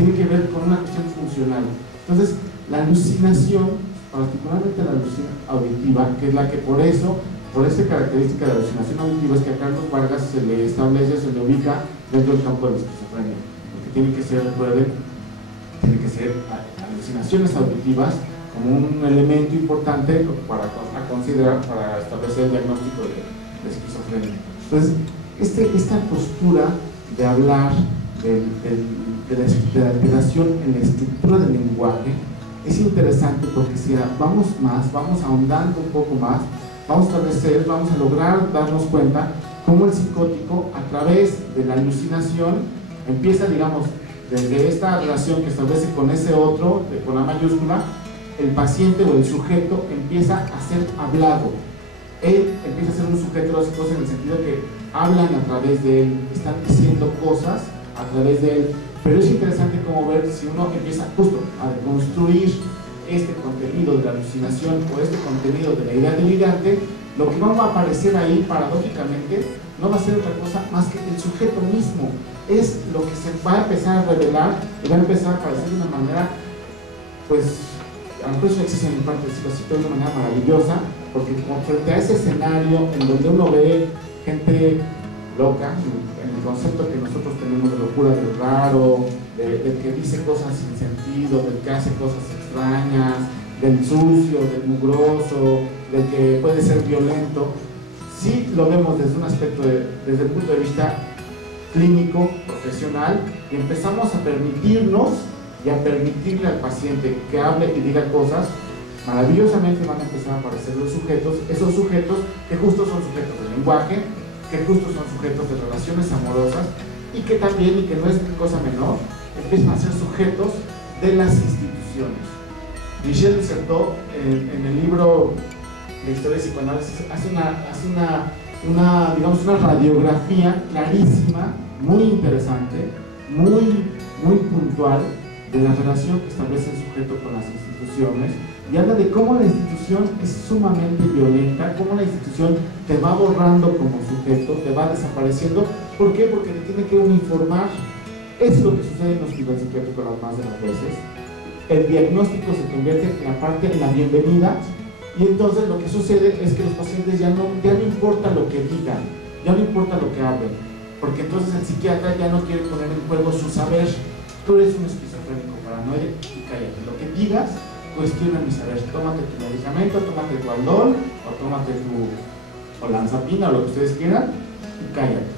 tiene que ver con una cuestión funcional. Entonces, la alucinación, particularmente la alucinación auditiva, que es la que por esta característica de la alucinación auditiva es que a Carlos Vargas se le establece, se le ubica dentro del campo de la esquizofrenia, porque tiene que ser, recuerden, tiene que ser alucinaciones auditivas como un elemento importante para considerar, para establecer el diagnóstico de esquizofrenia. Entonces, esta postura de hablar de la alteración en la estructura del lenguaje es interesante, porque si vamos ahondando un poco más, vamos a lograr darnos cuenta cómo el psicótico, a través de la alucinación, empieza, digamos, desde esta relación que establece con ese otro, con la mayúscula, el paciente o el sujeto empieza a ser hablado. Él empieza a ser un sujeto de las cosas, en el sentido que hablan a través de él, están diciendo cosas a través de él. Pero es interesante como ver, si uno empieza justo a construir este contenido de la alucinación o este contenido de la idea delirante, lo que va a aparecer ahí, paradójicamente, no va a ser otra cosa más que el sujeto mismo. Es lo que se va a empezar a revelar y va a empezar a aparecer de una manera, pues, a lo mejor eso existe en mi parte, decirlo así, de una manera maravillosa, porque frente a ese escenario en donde uno ve gente loca, en el concepto que nosotros tenemos de locura, del raro, del que dice cosas sin sentido, del que hace cosas extrañas, del sucio, del mugroso, del que puede ser violento, sí lo vemos desde un aspecto, desde el punto de vista clínico, profesional, y empezamos a permitirnos y a permitirle al paciente que hable y diga cosas. Maravillosamente van a empezar a aparecer los sujetos, esos sujetos que justo son sujetos de lenguaje, que justo son sujetos de relaciones amorosas, y que también, y que no es cosa menor, empiezan a ser sujetos de las instituciones. Michel de Certeau, en el libro de Historia y Psicoanálisis, hace digamos, una radiografía clarísima, muy interesante, muy puntual, de la relación que establece el sujeto con las instituciones, y habla de cómo la institución es sumamente violenta, cómo la institución te va borrando como sujeto, te va desapareciendo. ¿Por qué? Porque te tiene que uniformar. Es lo que sucede en el hospital psiquiátrico las más de las veces. El diagnóstico se convierte en la bienvenida, y entonces lo que sucede es que los pacientes ya no importa lo que digan, ya no importa lo que hablen, porque entonces el psiquiatra ya no quiere poner en juego su saber. Tú eres un esquizofrénico paranoide y cállate. Lo que digas, cuestiona mi saber. Tómate tu medicamento, tómate tu Aldol, o tómate tu olanzapina, o lo que ustedes quieran, y cállate.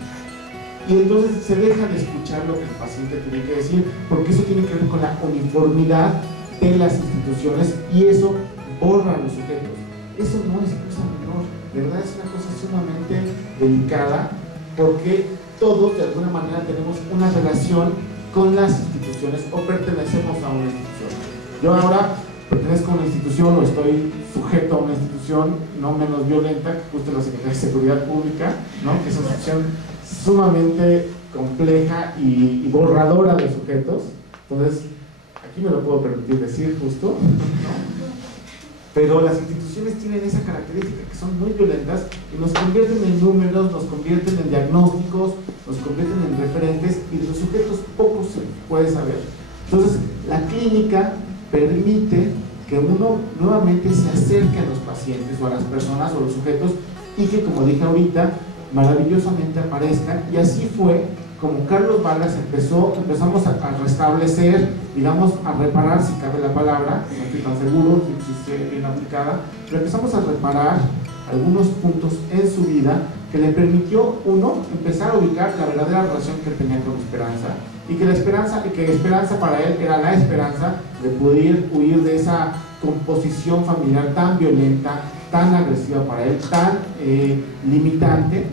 Y entonces se deja de escuchar lo que el paciente tiene que decir, porque eso tiene que ver con la uniformidad de las instituciones, y eso borra a los sujetos. Eso no es cosa menor, de verdad es una cosa sumamente delicada, porque todos de alguna manera tenemos una relación con las instituciones o pertenecemos a una institución. Yo ahora pertenezco a una institución o estoy sujeto a una institución no menos violenta que justo la Secretaría de Seguridad Pública, ¿no? Que es una institución sumamente compleja y borradora de sujetos. Entonces, aquí me lo puedo permitir decir justo, ¿no? Pero las instituciones tienen esa característica, que son muy violentas y nos convierten en números, nos convierten en diagnósticos, nos convierten en referentes, y de los sujetos poco se puede saber. Entonces, la clínica permite que uno nuevamente se acerque a los pacientes o a las personas o a los sujetos, y que, como dije ahorita, maravillosamente aparezcan. Y así fue como Carlos Vargas empezamos a restablecer, digamos, a reparar, si cabe la palabra, no estoy tan seguro si esté bien aplicada, pero empezamos a reparar algunos puntos en su vida que le permitió, uno, empezar a ubicar la verdadera relación que él tenía con Esperanza, y que Esperanza para él era la esperanza de poder huir de esa composición familiar tan violenta, tan agresiva para él, tan limitante.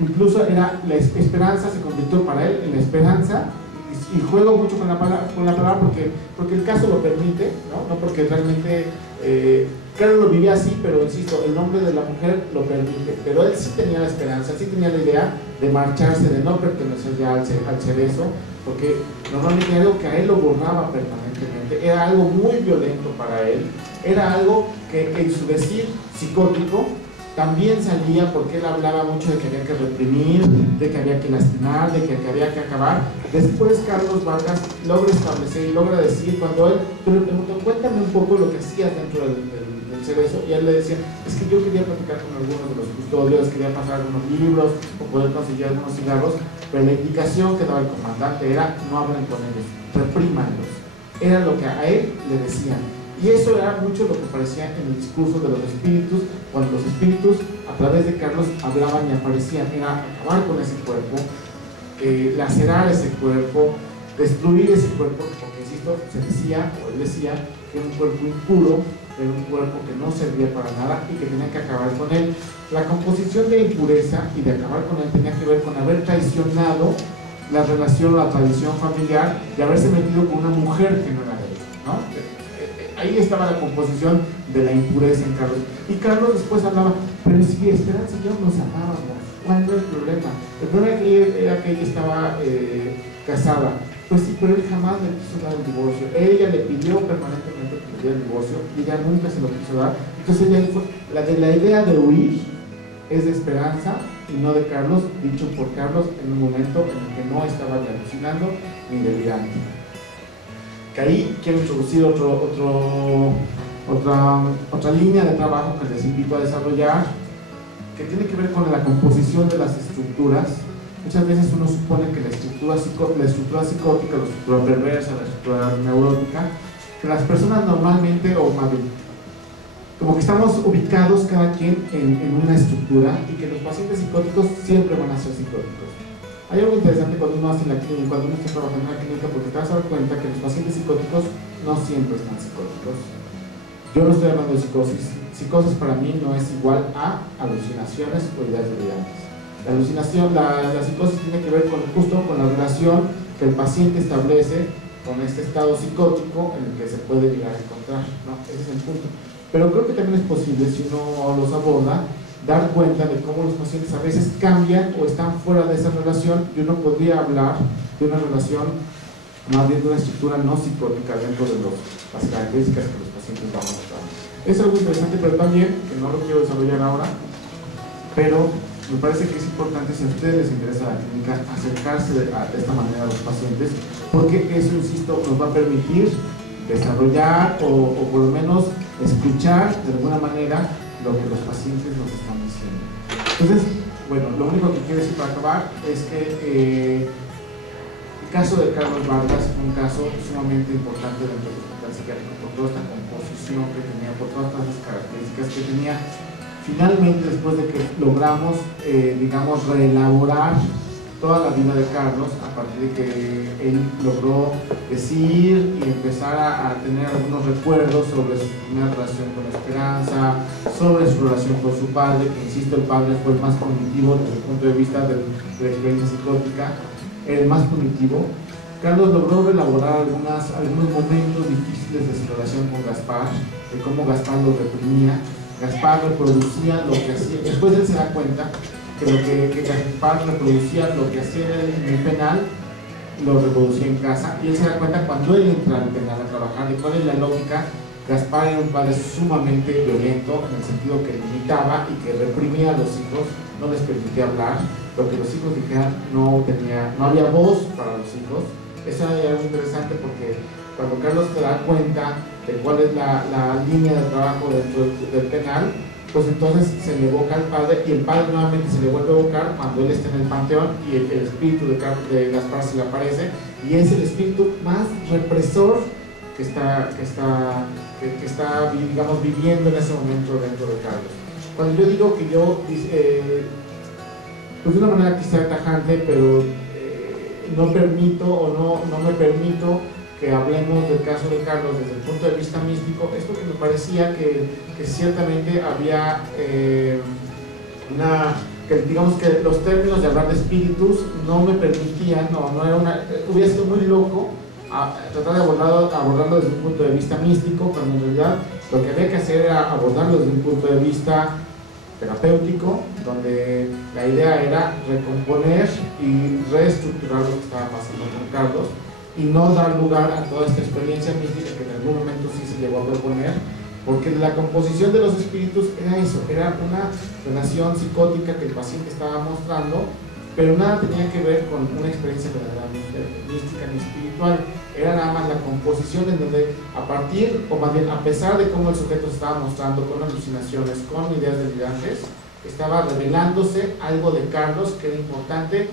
Incluso era la esperanza, se convirtió para él en la esperanza, y juego mucho con la palabra porque el caso lo permite, no porque realmente Carlos lo vivía así, pero insisto, el nombre de la mujer lo permite. Pero él sí tenía la esperanza, sí tenía la idea de marcharse, de no pertenecer ya al cerezo, porque normalmente era algo que a él lo borraba permanentemente, era algo muy violento para él, era algo que en su decir psicótico también salía, porque él hablaba mucho de que había que reprimir, de que había que lastimar, de que había que acabar, Después Carlos Vargas logra establecer y logra decir, cuando él, yo le pregunto, cuéntame un poco lo que hacías dentro del Cerezo, y él le decía, es que yo quería platicar con algunos de los custodios, quería pasar algunos libros o poder conseguir algunos cigarros, pero la indicación que daba el comandante era, no hablen con ellos, reprímanlos. Era lo que a él le decían. Y eso era mucho lo que aparecía en el discurso de los espíritus, cuando los espíritus a través de Carlos hablaban y aparecían, era acabar con ese cuerpo, lacerar ese cuerpo, destruir ese cuerpo, porque insisto, se decía, o él decía, que era un cuerpo impuro, era un cuerpo que no servía para nada y que tenía que acabar con él. La composición de impureza y de acabar con él tenía que ver con haber traicionado la relación o la tradición familiar de haberse metido con una mujer que no era de él, ¿no? Ahí estaba la composición de la impureza en Carlos. Y Carlos después hablaba, pero si Esperanza y yo nos amábamos, ¿cuál era el problema? El problema era que ella estaba casada. Pues sí, pero él jamás le quiso dar el divorcio. Ella le pidió permanentemente que le diera el divorcio y ella nunca se lo quiso dar. Entonces ella dijo, la idea de huir es de Esperanza y no de Carlos, dicho por Carlos en un momento en el que no estaba ni alucinando ni delirando. Que ahí quiero introducir otra línea de trabajo que les invito a desarrollar, que tiene que ver con la composición de las estructuras. Muchas veces uno supone que la estructura psicótica, la estructura perversa, la estructura neurótica, que las personas normalmente, o más bien, como que estamos ubicados cada quien en una estructura y que los pacientes psicóticos siempre van a ser psicóticos. Hay algo interesante cuando uno hace la clínica, cuando uno está trabajando en la clínica, porque te vas a dar cuenta que los pacientes psicóticos no siempre están psicóticos. Yo no estoy hablando de psicosis. Psicosis para mí no es igual a alucinaciones o ideas delirantes. La alucinación, la psicosis tiene que ver justo con la relación que el paciente establece con este estado psicótico en el que se puede llegar a encontrar, ¿no? Ese es el punto. Pero creo que también es posible, si uno los aborda, dar cuenta de cómo los pacientes a veces cambian o están fuera de esa relación, y uno podría hablar de una relación, más bien de una estructura no psicótica dentro de las características que los pacientes van mostrando. Es algo interesante, pero también, que no lo quiero desarrollar ahora, pero me parece que es importante, si a ustedes les interesa la clínica, acercarse de esta manera a los pacientes, porque eso, insisto, nos va a permitir desarrollar o por lo menos escuchar de alguna manera lo que los pacientes nos están diciendo. Entonces, bueno, lo único que quiero decir para acabar es que el caso de Carlos Vargas fue un caso sumamente importante dentro del hospital psiquiátrico por toda esta composición que tenía, por todas estas características que tenía. Finalmente, después de que logramos, digamos, reelaborar toda la vida de Carlos, a partir de que él logró decir y empezar a tener algunos recuerdos sobre su primera relación con Esperanza, sobre su relación con su padre, que insisto, el padre fue el más punitivo desde el punto de vista de la experiencia psicótica, el más punitivo. Carlos logró elaborar algunos momentos difíciles de su relación con Gaspar, de cómo Gaspar lo reprimía. Gaspar reproducía lo que hacía, después él se da cuenta que Gaspar reproducía lo que hacía en el penal, lo reproducía en casa, y él se da cuenta cuando él entra al penal a trabajar de cuál es la lógica. Gaspar era un padre sumamente violento, en el sentido que limitaba y que reprimía a los hijos, no les permitía hablar, lo que los hijos dijeran no había voz para los hijos. Eso era muy interesante, porque cuando Carlos se da cuenta de cuál es la línea de trabajo dentro del penal, pues entonces se le evoca al padre, y el padre nuevamente se le vuelve a evocar cuando él está en el panteón, y el espíritu de Gaspar se le aparece, y es el espíritu más represor que está digamos, viviendo en ese momento dentro de Carlos. Cuando yo digo que yo, pues de una manera quizá tajante, pero no permito o no me permito que hablemos del caso de Carlos desde el punto de vista místico, es porque me parecía que ciertamente había digamos que los términos de hablar de espíritus no me permitían, hubiera sido muy loco tratar de abordarlo desde un punto de vista místico, cuando en realidad lo que había que hacer era abordarlo desde un punto de vista terapéutico, donde la idea era recomponer y reestructurar lo que estaba pasando con Carlos, y no dar lugar a toda esta experiencia mística que en algún momento sí se llegó a proponer, porque la composición de los espíritus era eso, era una relación psicótica que el paciente estaba mostrando, pero nada tenía que ver con una experiencia verdaderamente mística ni espiritual. Era nada más la composición en donde a partir, o más bien a pesar de cómo el sujeto se estaba mostrando con alucinaciones, con ideas delirantes, estaba revelándose algo de Carlos que era importante